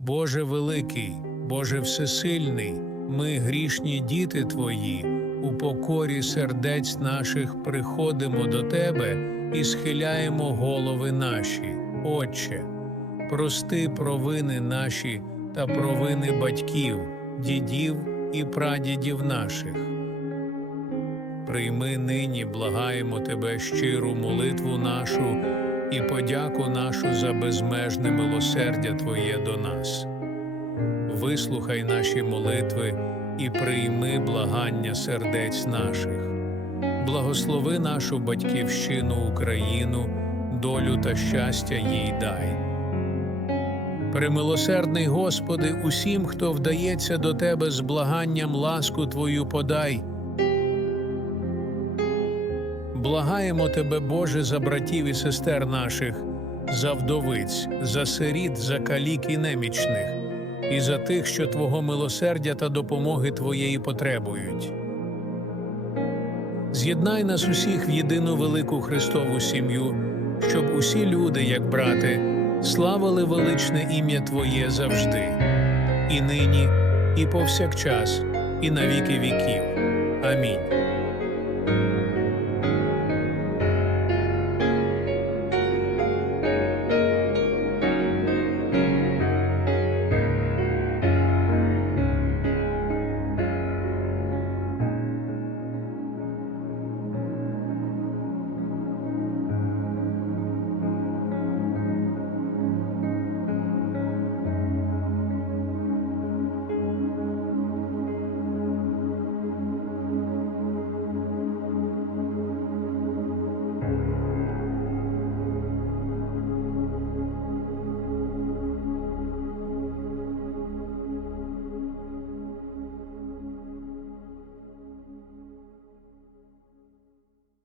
Боже великий, Боже всесильний, ми грішні діти Твої, у покорі сердець наших приходимо до Тебе і схиляємо голови наші, Отче. Прости провини наші та провини батьків, дідів і прадідів наших. Прийми нині, благаємо Тебе щиру молитву нашу і подяку нашу за безмежне милосердя Твоє до нас. Вислухай наші молитви і прийми благання сердець наших. Благослови нашу батьківщину Україну, долю та щастя їй дай. Премилосердний Господи, усім, хто вдається до Тебе з благанням ласку Твою подай. Благаємо Тебе, Боже, за братів і сестер наших, за вдовиць, за сиріт, за калік і немічних, і за тих, що Твого милосердя та допомоги Твоєї потребують. З'єднай нас усіх в єдину велику Христову сім'ю, щоб усі люди, як брати, славили величне ім'я Твоє завжди, і нині, і повсякчас, і на віки віків.